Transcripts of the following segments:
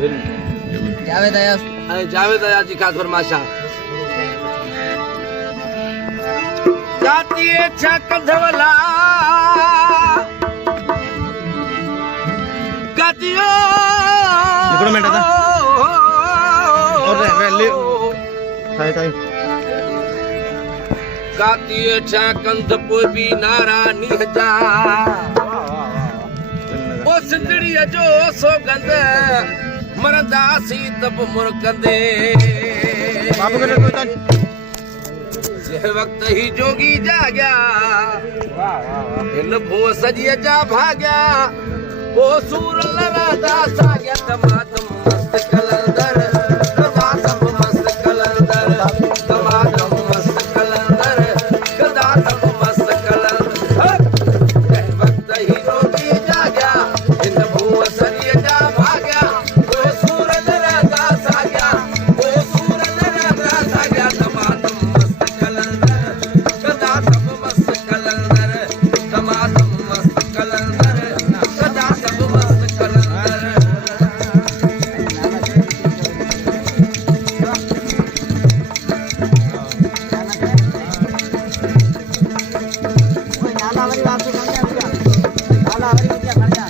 जावेद अयाज जी खास फरमाशा जाती है कंधवला गतियो निकलो मिनट था और ले टाइम टाइम गाती है कंध पोइ भी नारा निहजा ओ सिंधड़ी जो सोगंद मरदासी तब मुरकंदे बाबू के कोई तो जे वक्त ही जोगी जाग्या इन भूअ सजीअ जा भाग्या ओ सूर लरदा साग्या तमातम मस्त कलंदर कदा सब मस्त कलंदर तमातम मस्त कलंदर कदा सब मस्त कलंदर जे वक्त ही जोगी जाग्या इन भूअ सजीअ जा भाग्या ओ सूर लरदा साग्या ओ सूर लरदा साग्या तमातम मस्त कलंदर कदा सब मस्त कलंदर तमातम मस्त कलंदर कदा सब मस्त कलंदर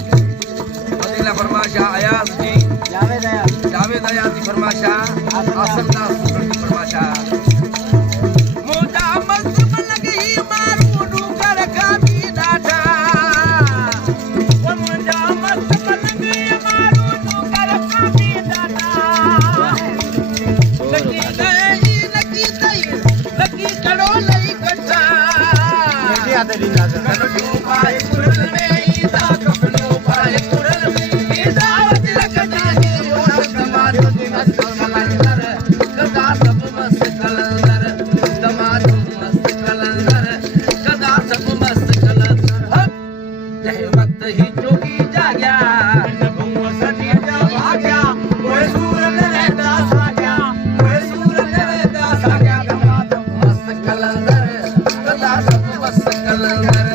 फजीला फरमाशा अयाज जी जावेद अयाज जी फरमाशा आसम दास की फरमाशा मुदा मस्त लगी मारू डूकर खाबी डाटा वो मुदा मस्त लगी मारू डूकर खाबी डाटा लगी गई लगी कड़ो लई कट्टा मेरी आते दिन आ कड़ो पाए कुरल में ईदा कपनो पाए कुरल में ईदा वजरक जानी और कमाल मस्त कलंदर कदा सब मस्त कलंदर तमाम मस्त कलंदर कदा सब मस्त कलंदर जे वक्त ही जोगी जाग्या नबुओ सजी जा भाग्या ओए सूरज रहता साग्या ओए सूरज रहता साग्या तमाम मस्त कलंदर कदा सब मस्त कलंदर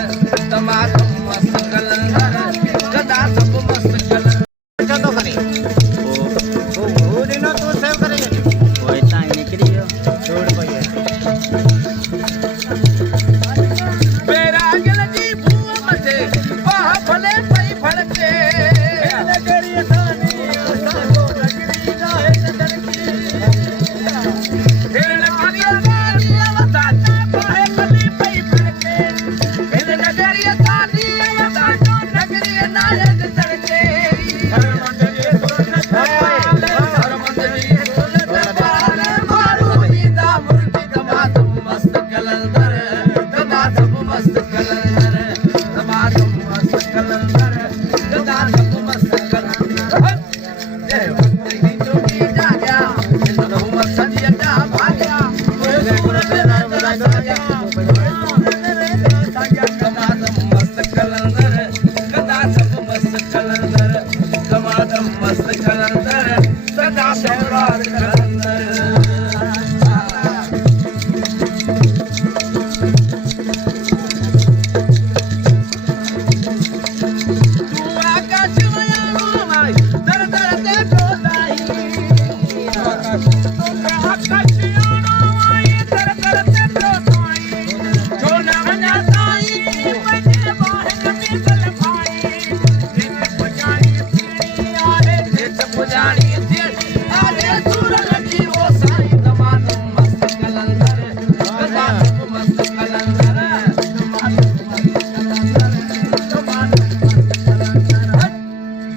तमाम मस्त कलंदर कदा सब मस्त कलंदर तो करी वो दिनों तो सेव करेंगे कोई टाइम निकली हो छोड़ पाइए मेरा गल जी भूआ मथे वाह भले पई फड़के नगरी सानी सानो नगरी नाहे नदरकी हे नगरी सानी वताता पाए भले पई फड़के हे नगरी सानी वताता नगरी नाहे नदरके हर मंदिर मारू दीदा मुर्गी तमाम मस्त कलंदर कदा सब मस्त कलंदर तमाम मस्त कलंदर कदा सब मस्त कलंदर जे वक्त ही जोगी जाग्या इन भूअ सजिया जा भाग्या ओए सूरज रहता साग्या तमाम मस्त कलंदर कदा सब मस्त कलंदर तमाम मस्त कलंदर सदा शहरार कलंदर तू आकाश मयानो माई दर दर ते डोलाई आकाश मयानो माई दर दर ते डोलाई छोना वना साई पंजे बाहन में गल भाई नित पुजारी तेरी आरे नित पुजारी तेरी आरे सूर लगी वो साई तमाम मस्त कलंदर कदा सब मस्त कलंदर तमाम मस्त कलंदर तमाम मस्त कलंदर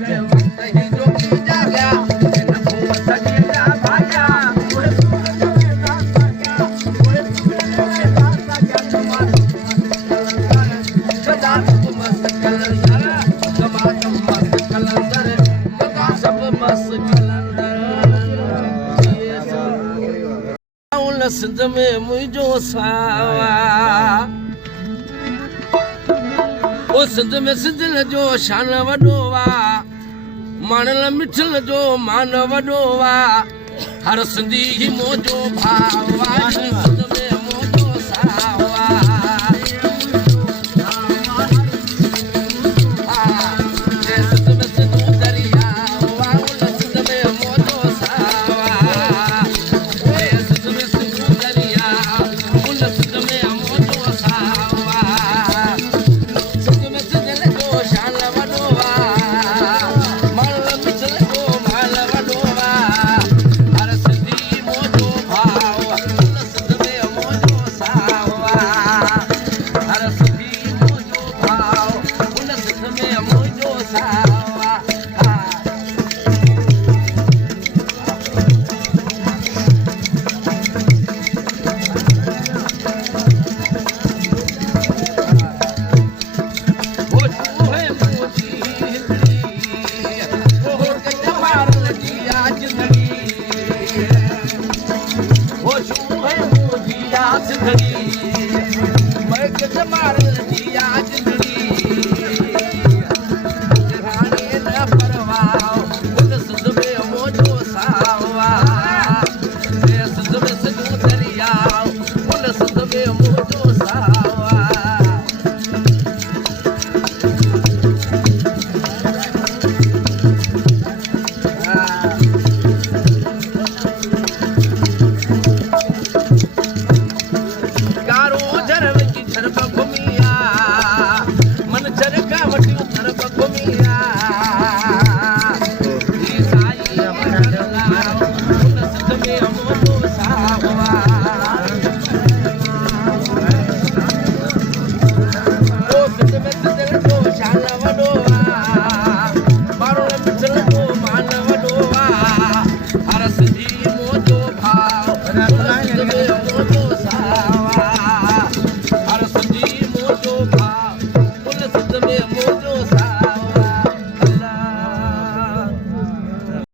जे वक्त ही जोगी जाग्या इन भूअ सजी जा भाग्या ओए सूरज रहता साग्या ओए सूरज रहता साग्या तमाम मस्त कलंदर कदा सब मस्त कलंदर तमाम मस्त कलंदर कदा सब मस्त कलंदर उन सिंध में मुझो सावा ओ सिंध में सिंधल जो शान वॾो वा माणल मिठल जो मान वॾो वा हर सिंधी ही मोजो भाव वा सिंध में मोजो सावा जे सिंध में सिंधू दरिया वा उन सिंध में रा